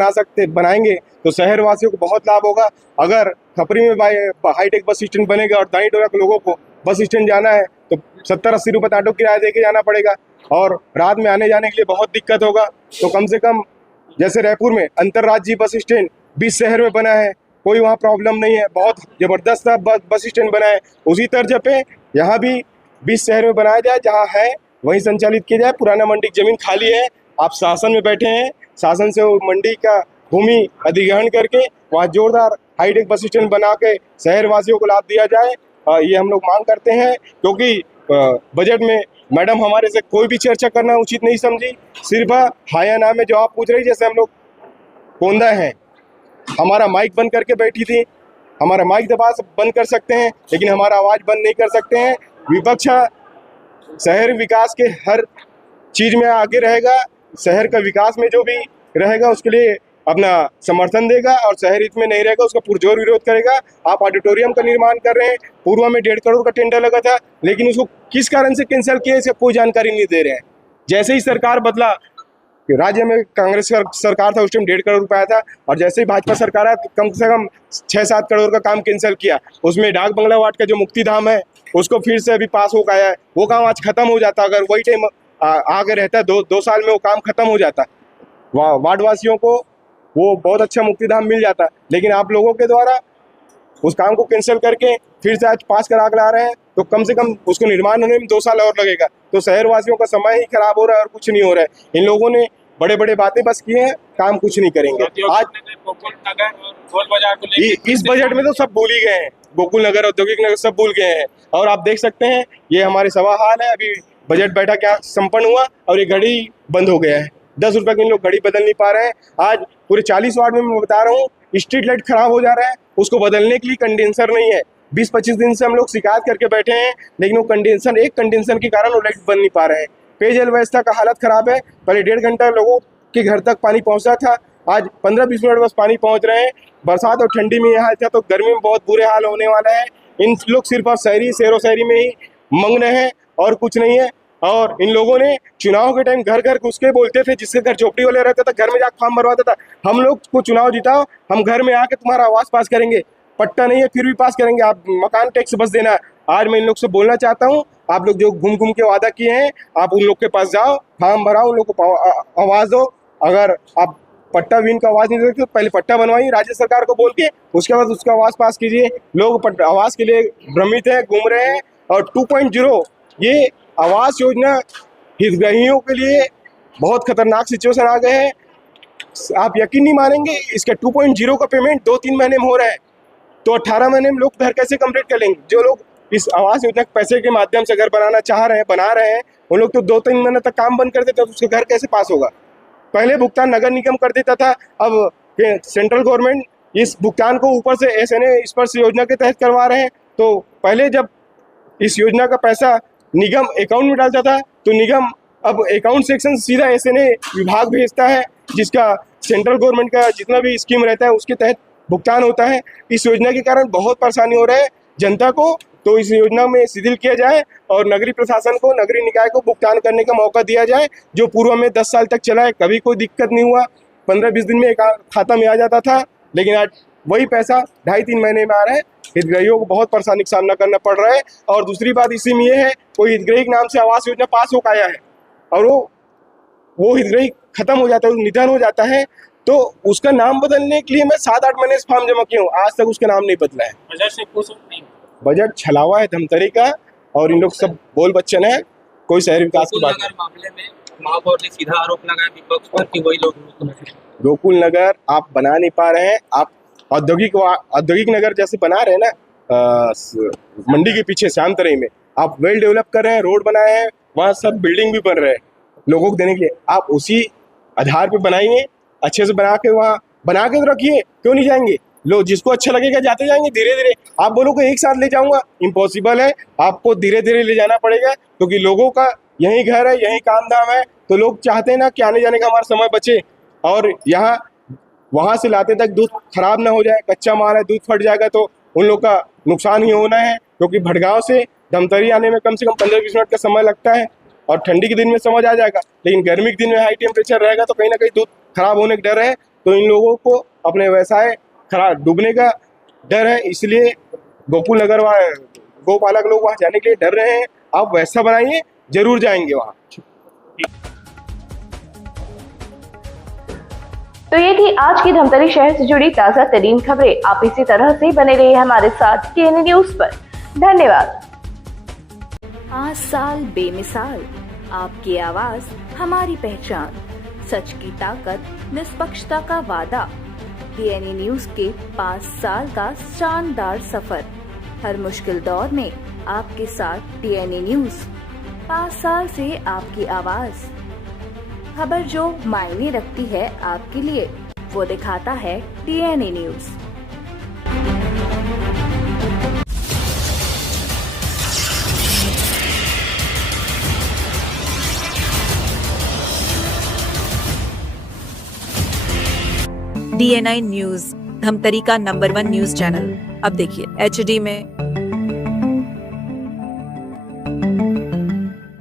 बनाएंगे तो शहर वासियों को बहुत लाभ होगा। अगर खपरी में हाईटेक बस स्टैंड बनेगा और दाई टोला के लोगों को बस स्टैंड जाना है तो 70-80 रुपये ऑटो किराया दे के जाना पड़ेगा और रात में आने जाने के लिए बहुत दिक्कत होगा। तो कम से कम जैसे रायपुर में अंतर्राज्यीय बस स्टैंड 20 शहर में बना है, कोई वहाँ प्रॉब्लम नहीं है, बहुत ज़बरदस्त बस स्टैंड बना है। उसी तर्ज पे यहाँ भी 20 शहर में बनाया जाए, जहाँ है वहीं संचालित किया जाए। पुराना मंडी की जमीन खाली है, आप शासन में बैठे हैं, शासन से वो मंडी का भूमि अधिग्रहण करके वहाँ जोरदार हाईटेक बस स्टैंड बना के शहर वासियों को लाभ दिया जाए। ये हम लोग मांग करते हैं, क्योंकि बजट में मैडम हमारे से कोई भी चर्चा करना उचित नहीं समझी। सिर्फ हाया नाम में जवाब पूछ रही, जैसे हम लोग कोंदा हैं, हमारा माइक बंद करके बैठी थी। हमारा माइक दबा बंद कर सकते हैं, लेकिन हमारा आवाज़ बंद नहीं कर सकते हैं। विपक्ष शहर विकास के हर चीज़ में आगे रहेगा, शहर का विकास में जो भी रहेगा उसके लिए अपना समर्थन देगा और शहर हित में नहीं रहेगा उसका पुरजोर विरोध करेगा। आप ऑडिटोरियम का निर्माण कर रहे हैं, पूर्व में 1.5 करोड़ का टेंडर लगा था, लेकिन उसको किस कारण से कैंसिल किया इसका कोई जानकारी नहीं दे रहे हैं। जैसे ही सरकार बदला, राज्य में कांग्रेस सरकार था उस टाइम 1.5 करोड़ रुपया आया था, और जैसे ही भाजपा सरकार आया कम से कम 6-7 करोड़ का काम कैंसिल किया। उसमें डाक बंगला वार्ड का जो मुक्ति धाम है उसको फिर से अभी पास हो गया है, वो काम आज खत्म हो जाता। अगर वही टाइम आगे रहता 2 साल में वो काम खत्म हो जाता, वार्ड वासियों को वो बहुत अच्छा मुक्ति धाम मिल जाता। लेकिन आप लोगों के द्वारा उस काम को कैंसिल करके फिर से आज पास करा ला रहे हैं, तो कम से कम उसको निर्माण होने में 2 साल और लगेगा। तो शहर वासियों का समय ही खराब हो रहा है और कुछ नहीं हो रहा है। इन लोगों ने बड़े बड़े बातें बस किए हैं, काम कुछ नहीं करेंगे। आज इस बजट में तो सब भूल ही गए हैं, गोकुल नगर, औद्योगिक नगर सब भूल गए हैं। और आप देख सकते हैं ये हमारे सभा हाल है, अभी बजट बैठा क्या संपन्न हुआ और ये घड़ी बंद हो गया है। 10 रुपए के इन लोग घड़ी बदल नहीं पा रहे हैं। आज पूरे 40 वार्ड में मैं बता रहा हूँ स्ट्रीट लाइट खराब हो जा रहा है, उसको बदलने के लिए कंडेंसर नहीं है। 20-25 दिन से हम लोग शिकायत करके बैठे हैं, लेकिन वो एक कंडेंसर के कारण वो लाइट बन नहीं पा रहे हैं। पेयजल व्यवस्था का हालत खराब है, पहले 1.5 घंटा लोगों के घर तक पानी पहुंचता था, आज 15-20 मिनट बस पानी पहुंच रहे हैं। बरसात और ठंडी में यहाँ था तो गर्मी में बहुत बुरे हाल होने वाला है। इन लोग सिर्फ और शहरो शहरी में ही मग्न हैं और कुछ नहीं है। और इन लोगों ने चुनाव के टाइम घर घर घुस के बोलते थे, जिसके घर झोपड़ी वाले रहता था घर में जाकर फॉर्म भरवाता था, हम लोग को चुनाव जिताओ, हम घर में आके तुम्हारा आवास पास करेंगे। पट्टा नहीं है फिर भी पास करेंगे, आप मकान टैक्स बस देना। आज मैं इन लोग से बोलना चाहता हूँ, आप लोग जो घूम घूम के वादा किए हैं, आप उन लोग के पास जाओ, फॉर्म भराओ, उन लोग को आवाज़ दो। अगर आप पट्टा विन का आवाज़ नहीं देते तो पहले पट्टा बनवाइए राज्य सरकार को बोल के, उसके बाद उसका आवास पास कीजिए। लोग आवास के लिए भ्रमित हैं, घूम रहे हैं। और 2.0 ये आवास योजना हितग्राहियों के लिए बहुत खतरनाक सिचुएशन आ गए हैं। आप यकीन नहीं मानेंगे, इसका 2.0 का पेमेंट 2-3 महीने में हो रहा है, तो 18 महीने में लोग घर कैसे कंप्लीट कर लेंगे? जो लोग इस आवास योजना के पैसे के माध्यम से घर बनाना चाह रहे हैं, बना रहे हैं, उन लोग तो 2-3 महीने तक काम बंद कर देते, तो उसके घर कैसे पास होगा? पहले भुगतान नगर निगम कर देता था, अब सेंट्रल गवर्नमेंट इस भुगतान को ऊपर से SNA स्पर्श योजना के तहत करवा रहे हैं। तो पहले जब इस योजना का पैसा निगम अकाउंट में डालता था, तो निगम अब अकाउंट सेक्शन सीधा SNA विभाग भेजता है, जिसका सेंट्रल गवर्नमेंट का जितना भी स्कीम रहता है उसके तहत भुगतान होता है। इस योजना के कारण बहुत परेशानी हो रहा है जनता को, तो इस योजना में शिथिल किया जाए और नगरीय प्रशासन को, नगरीय निकाय को भुगतान करने का मौका दिया जाए। जो पूर्व में 10 साल तक चला है, कभी कोई दिक्कत नहीं हुआ, 15-20 दिन में एक खाता में आ जाता था, लेकिन आज वही पैसा 2.5-3 महीने में आ रहा है। हितग्राहियों को बहुत परेशानी का सामना करना पड़ रहा है। और दूसरी बात इसी में ये है, कोई हितग्राही के नाम से आवास योजना पास हो पाया है और वो हितग्राही खत्म हो जाता है, निधन हो जाता है, तो उसका नाम बदलने के लिए मैं 7-8 महीने से फॉर्म जमा किया हूँ, आज तक उसका नाम नहीं बदला है। बजट से खुश नहीं? बजट छलावा है, धमतरी का, और इन लोग सब बोल बच्चन है, कोई शहर विकास की बात नहीं। मामले में महापौर ने सीधा आरोप लगाया विपक्ष पर कि वही लोग गोकुल नगर आप बना नहीं पा रहे हैं। आप औद्योगिक नगर जैसे बना रहे हैं ना, मंडी के पीछे श्यामतरई में आप वेल डेवलप कर रहे हैं, रोड बनाए हैं, वहाँ सब बिल्डिंग भी बन रहे हैं लोगों को देने के लिए। आप उसी आधार पे बनाइए, अच्छे से बना के वहाँ बना के तो रखिए, क्यों नहीं जाएंगे लोग? जिसको अच्छा लगेगा जाते जाएंगे धीरे धीरे। आप बोलोगे एक साथ ले जाऊंगा, इम्पॉसिबल है, आपको धीरे धीरे ले जाना पड़ेगा, क्योंकि लोगों का यही घर है, यही काम धाम है, तो लोग चाहते हैं ना कि आने जाने का हमारा समय बचे, और यहाँ वहाँ से लाते तक दूध खराब ना हो जाए, कच्चा माल है, दूध फट जाएगा तो उन लोग का नुकसान ही होना है। क्योंकि भटगांव से धमतरी आने में कम से कम 15-20 मिनट का समय लगता है, और ठंडी के दिन में समझ आ जाएगा, लेकिन गर्मी के दिन में हाई टेम्परेचर रहेगा तो कहीं ना कहीं दूध खराब होने का डर है। तो इन लोगों को अपने व्यवसाय खराब डूबने का डर है, इसलिए गोकुल नगर गोपालक लोग वहाँ जाने के लिए डर रहे हैं। आप वैसा बनाइए, जरूर जाएंगे वहाँ। तो ये थी आज की धमतरी शहर से जुड़ी ताजा तरीन खबरें। आप इसी तरह से बने रहिए हमारे साथ TNA न्यूज पर। धन्यवाद। 5 साल बेमिसाल, आपकी आवाज हमारी पहचान, सच की ताकत, निष्पक्षता का वादा। TNA न्यूज के 5 साल का शानदार सफर, हर मुश्किल दौर में आपके साथ TNA न्यूज। 5 साल से आपकी आवाज, खबर जो मायने रखती है आपके लिए, वो दिखाता है TNA news. DNI news, Dhamtari का नंबर 1 न्यूज चैनल। अब देखिए HD में,